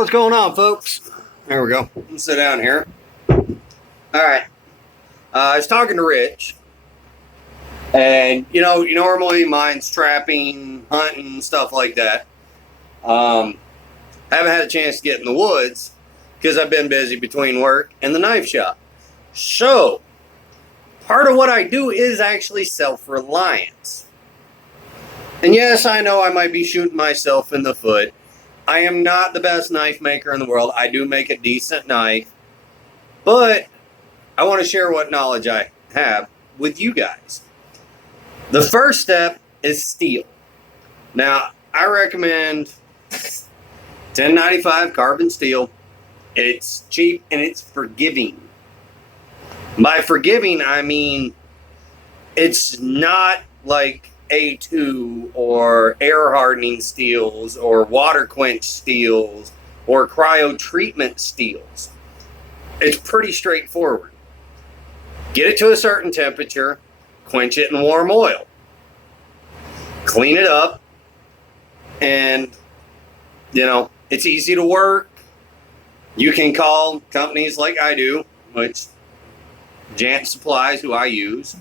What's going on, folks? There we go. Let's sit down here. All right. I was talking to Rich, and you normally mine's trapping, hunting, stuff like that. Haven't had a chance to get in the woods because I've been busy between work and the knife shop. So, part of what I do is actually self-reliance. And yes, I know I might be shooting myself in the foot. I am not the best knife maker in the world. I do make a decent knife. But I want to share what knowledge I have with you guys. The first step is steel. Now, I recommend 1095 carbon steel. It's cheap and it's forgiving. By forgiving, I mean it's not like A2 or air hardening steels or water quench steels or cryo treatment steels. It's pretty straightforward. Get it to a certain temperature, quench it in warm oil, clean it up, and it's easy to work. You can call companies like I do, which Jant Supplies, who I use,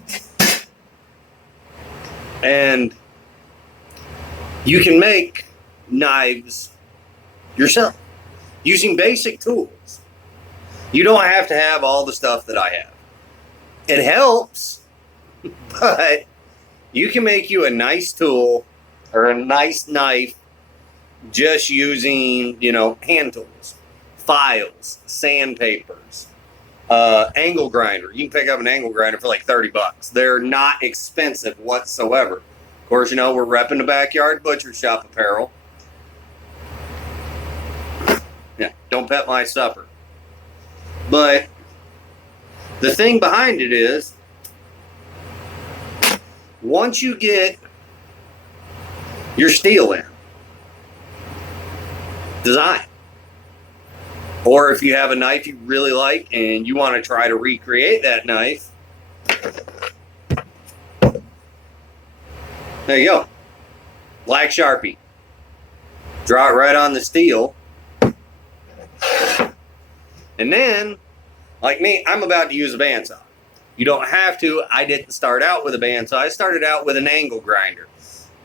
and you can make knives yourself using basic tools. You don't have to have all the stuff that I have. It helps, but you can make you a nice tool or a nice knife just using, hand tools, files, sandpapers, angle grinder. You can pick up an angle grinder for like $30. They're not expensive whatsoever. Of course, we're repping the Backyard Butcher Shop apparel. Yeah, don't pet my supper. But the thing behind it is, once you get your steel in, design. Or if you have a knife you really like and you want to try to recreate that knife, there you go. Black Sharpie. Draw it right on the steel. And then, like me, I'm about to use a bandsaw. You don't have to. I didn't start out with a bandsaw. I started out with an angle grinder.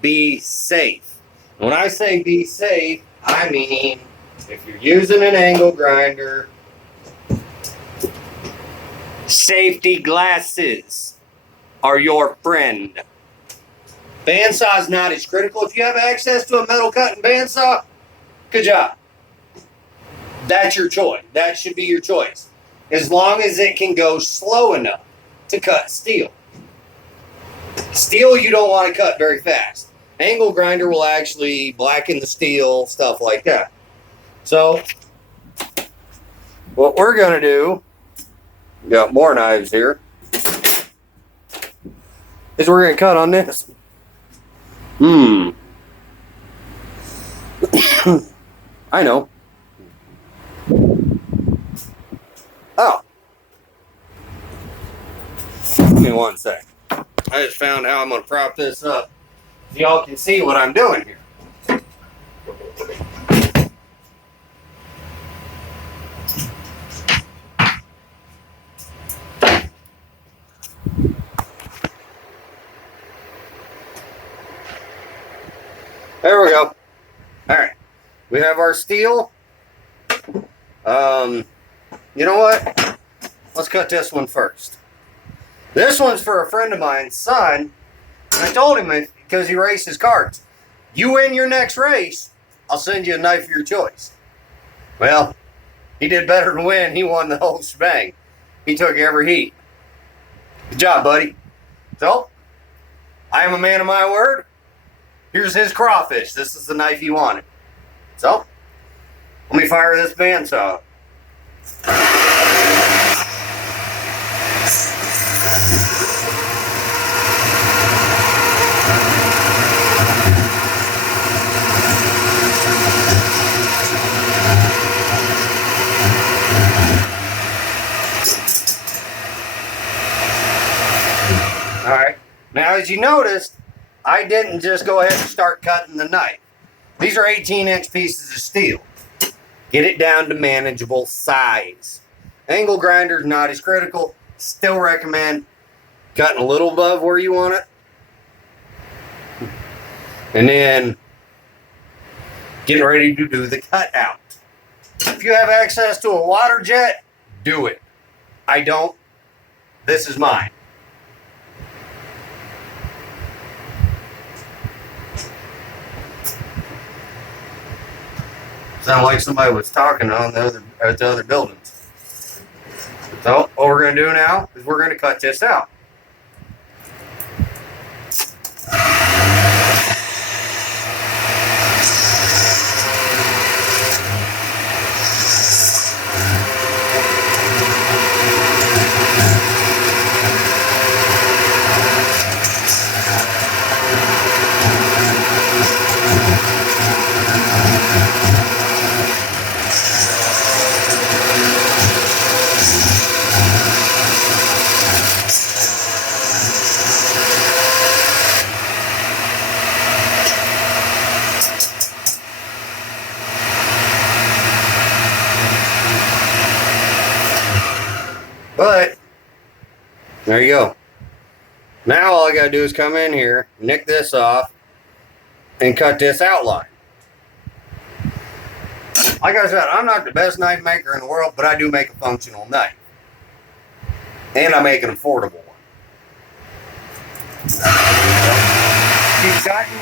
Be safe. When I say be safe, I mean if you're using an angle grinder, safety glasses are your friend. Bandsaw is not as critical. If you have access to a metal cutting bandsaw, good job. That's your choice. That should be your choice. As long as it can go slow enough to cut steel. Steel you don't want to cut very fast. Angle grinder will actually blacken the steel, stuff like that. So, what we're going to do, got more knives here, is we're going to cut on this. I know. Oh. Give me one sec. I just found how I'm going to prop this up. So y'all can see what I'm doing here. There we go. All right. We have our steel. You know what? Let's cut this one first. This one's for a friend of mine's son. And I told him, because he races carts, you win your next race, I'll send you a knife of your choice. Well, he did better than win. He won the whole shebang. He took every heat. Good job, buddy. So, I am a man of my word. Here's his crawfish. This is the knife he wanted. So, let me fire this bandsaw. Alright, now as you noticed, I didn't just go ahead and start cutting the knife. These are 18-inch pieces of steel. Get it down to manageable size. Angle grinder is not as critical. Still recommend cutting a little above where you want it. And then getting ready to do the cutout. If you have access to a water jet, do it. I don't. This is mine. Sound like somebody was talking on the other buildings. So what we're going to do now is we're going to cut this out. But there you go. Now all I got to do is come in here, nick this off, and cut this outline. Like I said, I'm not the best knife maker in the world, but I do make a functional knife. And I make an affordable one. Keep cutting.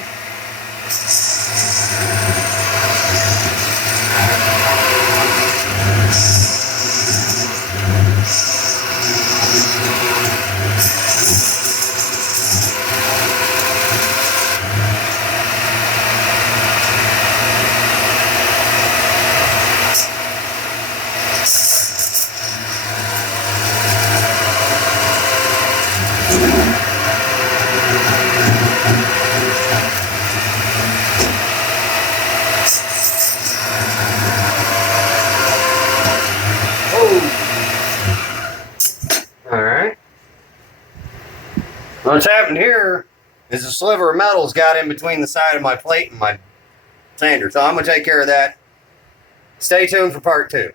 Alright. What's happened here is a sliver of metal's got in between the side of my plate and my sander. So I'm going to take care of that. Stay tuned for part 2.